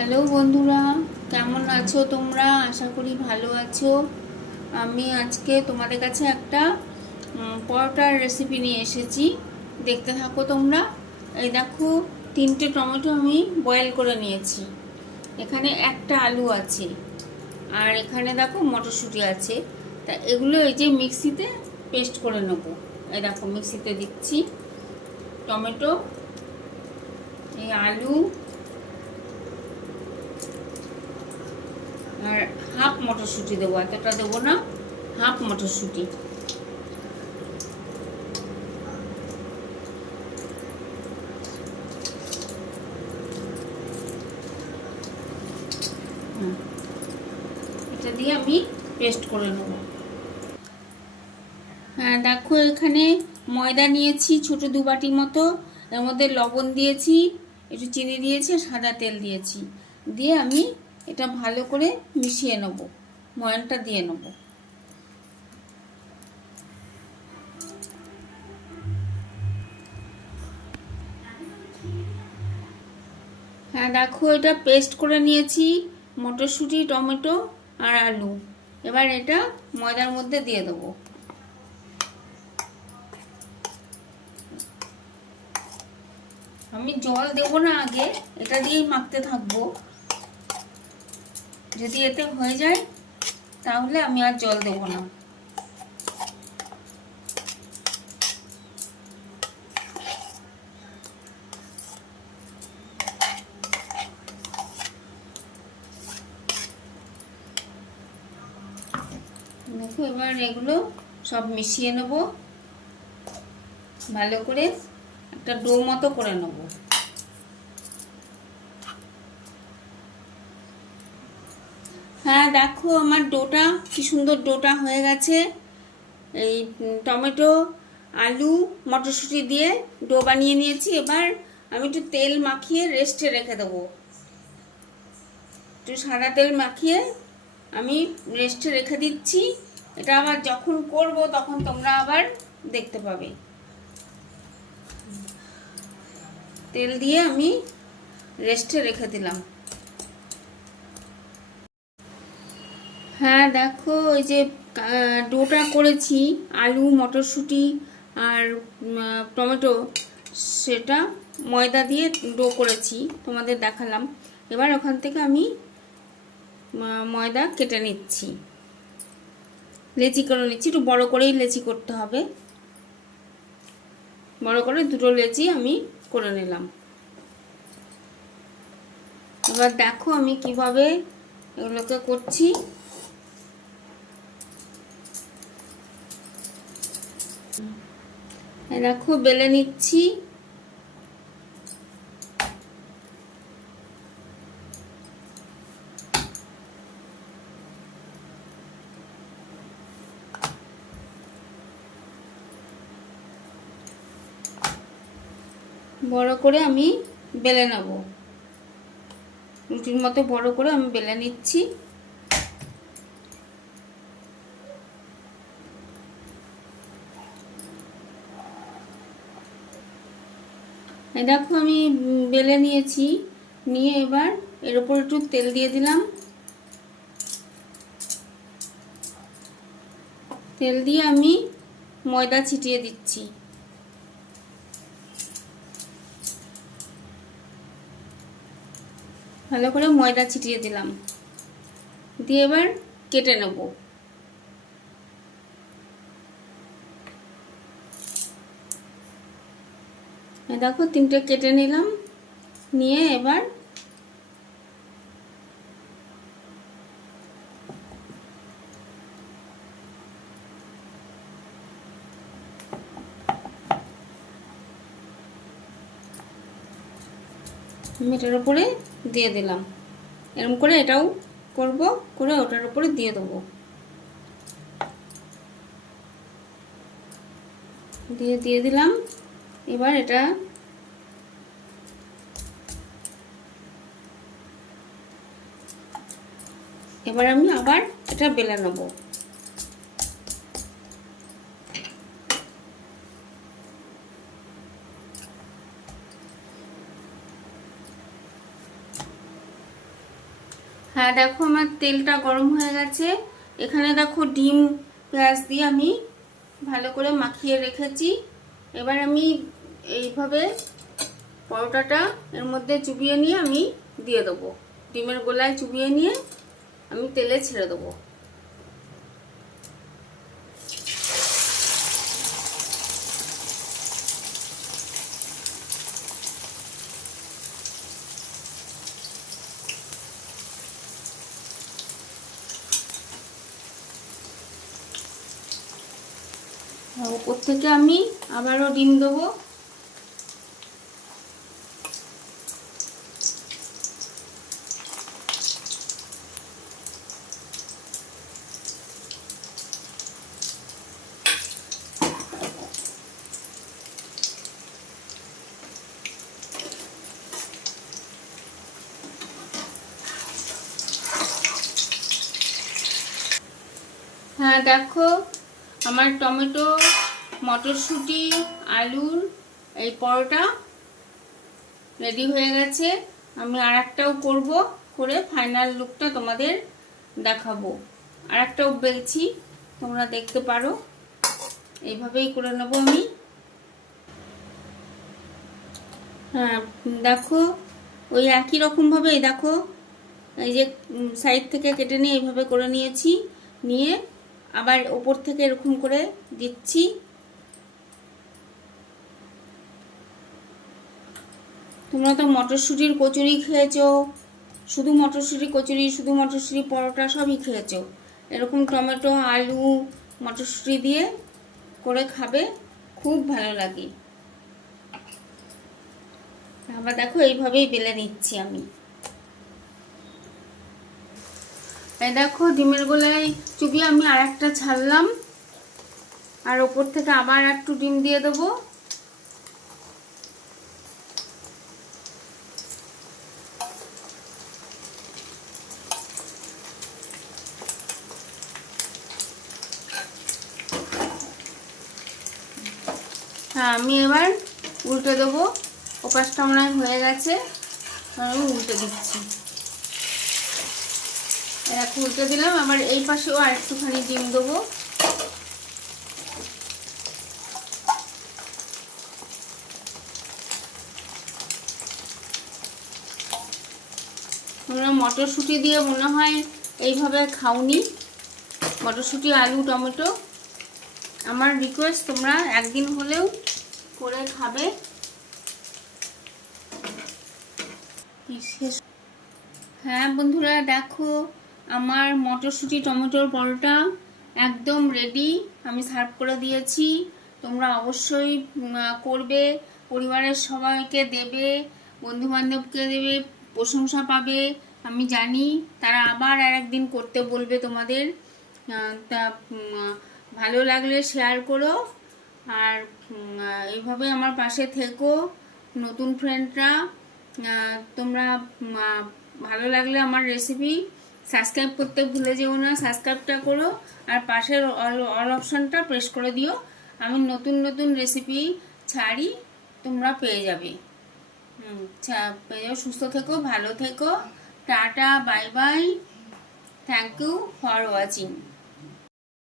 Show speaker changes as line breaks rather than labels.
Hello বন্ধুরা, কেমন আছো তোমরা? আশা করি ভালো আছো। আমি আজকে তোমাদের কাছে একটা পরোটার রেসিপি নিয়ে এসেছি। দেখতে থাকো তোমরা। এই দেখো, তিনটে টমেটো আমি বয়েল করে নিয়েছি। এখানে একটা আলু আছে, আর এখানে দেখো মটরশুঁটি আছে। তা এগুলো এই যে মিক্সিতে পেস্ট করে নেব। এই দেখো, মিক্সিতে দিচ্ছি টমেটো, এই আলু হাফ মটরশুঁটি দেবো, এতটা দেবো না, হাফ মটরশুঁটি। এটা দিয়ে আমি পেস্ট করে নেব। হ্যাঁ দেখো এখানে ময়দা নিয়েছি ছোট দু বাটি মতো, এর মধ্যে লবণ দিয়েছি, একটু চিনি দিয়েছি আর সাদা তেল দিয়েছি। দিয়ে আমি এটা ভালো করে মিশিয়ে নেব। ময়ানটা দিয়ে নেব। হ্যাঁ দেখো, এটা পেস্ট করে নিয়েছি। মটরশুঁটি, টমেটো আর আলু। এবার এটা ময়দার মধ্যে দিয়ে দেবো। আমি জল দেবো না আগে, এটা দিয়েই মাখতে থাকব। যদি এতে হয়ে যায়, তাহলে আমি আর জল দেবো না। দেখো, এবার এগুলো সব মিশিয়ে নেব। ভালো করে একটা ডো মতো করে নেব। হ্যাঁ দেখো আমার ডোটা, কি সুন্দর ডোটা হয়ে গেছে। এই টমেটো, আলু, মটরশুঁটি দিয়ে ডো বানিয়ে নিয়েছি। এবার আমি একটু তেল মাখিয়ে রেস্টে রেখে দেবো। একটু সাদা তেল মাখিয়ে আমি রেস্টে রেখে দিচ্ছি। এটা আবার যখন করব তখন তোমরা আবার দেখতে পাবে। তেল দিয়ে আমি রেস্টে রেখে দিলাম। দেখো, ওই যে ডোটা করেছি, আলু, মটরশুঁটি আর টমেটো, সেটা ময়দা দিয়ে ডো করেছি, তোমাদের দেখালাম। এবার ওখান থেকে আমি ময়দা কেটে নিচ্ছি। লেচি করে নিচ্ছি, একটু বড় করেই লেচি করতে হবে। বড় করে দুটো লেচি আমি করে নিলাম। এবার দেখো আমি কীভাবে এগুলোকে করছি। দেখো, বেলে নিচ্ছি। বড় করে আমি বেলে নেব। রুটির মতো বড় করে আমি বেলে নিচ্ছি। দেখো আমি বেলে নিয়েছি, নিয়ে এবার এর উপর একটু তেল দিয়ে দিলাম। তেল দিয়ে আমি ময়দা ছিটিয়ে দিচ্ছি। ভালো করে ময়দা ছিটিয়ে দিলাম। দিয়ে এবার কেটে নেব। দেখো, তিনটে কেটে নিলাম। নিয়ে এবার আমি এটার উপরে দিয়ে দিলাম। এরকম করে এটাও করব, করে ওটার উপরে দিয়ে দেবো। দিয়ে দিয়ে দিলাম। এবার এটা এবার আমি আবার এটা বেলে নেব। হ্যাঁ দেখো আমার তেলটা গরম হয়ে গেছে। এখানে দেখো ডিম, পেঁয়াজ দিয়ে আমি ভালো করে মাখিয়ে রেখেছি। এবার আমি এইভাবে পরোটাটা এর মধ্যে চুবিয়ে নিয়ে আমি দিয়ে দেবো। ডিমের গোলায় চুবিয়ে নিয়ে আমি তেলে ছেড়ে দেবো। ওপর থেকে আমি আবারও ডিম দেবো। হ্যাঁ দেখো, আমার টমেটো, মটরশুঁটি, আলুর, এই পরোটা রেডি হয়ে গেছে। আমি আর একটাও করব করে ফাইনাল লুকটা তোমাদের দেখাবো। আর একটাও বেলছি, তোমরা দেখতে পারো। এইভাবেই করে নেব আমি। হ্যাঁ দেখো, ওই একই রকমভাবে দেখো, এই যে সাইড থেকে কেটে নিয়ে এইভাবে করে নিয়েছি। নিয়ে আবার ওপর থেকে এরকম করে দিচ্ছি। তোমরা তো মটরশুঁটির কচুরি খেয়েছো, শুধু মটরশুঁটি কচুরি, শুধু মটরশুঁটি পরোটা সবই খেয়েছো। এরকম টমেটো, আলু, মটরশুঁটি দিয়ে করে খাবে, খুব ভালো লাগে। আবার দেখো এইভাবেই বেলে নিচ্ছি আমি। এই দেখো, ডিমের গোলায় চুবিয়ে আমি আর একটা ছাড়লাম। আর ওপর থেকে আবার একটু ডিম দিয়ে দেবো। হ্যাঁ আমি এবার উল্টে দেবো। ওপাশটা মনে হয় হয়ে গেছে। আমি উল্টে দিচ্ছি। উল্টে দিলাম, আবার এই পাশেও আর একটুখানি ডিম দেবো। তোমরা মটরশুঁটি দিয়ে মনে হয় এইভাবে খাওনি। মটরশুঁটি, আলু, টমেটো। আমার রিকোয়েস্ট তোমরা একদিন হলেও করে খাবে। হ্যাঁ বন্ধুরা, দেখো। আমার মটরশুঁটি, টমেটোর পরোটা একদম রেডি আমি সার্ভ করে দিয়েছি। তোমরা অবশ্যই করবে, পরিবারের সবাইকে দেবে, বন্ধুবান্ধবকে দেবে, প্রশংসা পাবে। আমি জানি তারা আবার আর একদিন করতে বলবে তোমাদের। তা ভালো লাগলে শেয়ার করো। আর এভাবে আমার পাশে থেকো, নতুন ফ্রেন্ডরা তোমরা ভালো লাগলে আমার রেসিপি সাবস্ক্রাইব করতে ভুলে যেও না সাবস্ক্রাইবটা করো আর পাশের অল অল অপশানটা প্রেস করে দিও। আমি নতুন নতুন রেসিপি ছাড়ি, তোমরা পেয়ে যাবে। পেয়ে যাও। সুস্থ থেকো, ভালো থেকো। Ta ta bye bye thank you for watching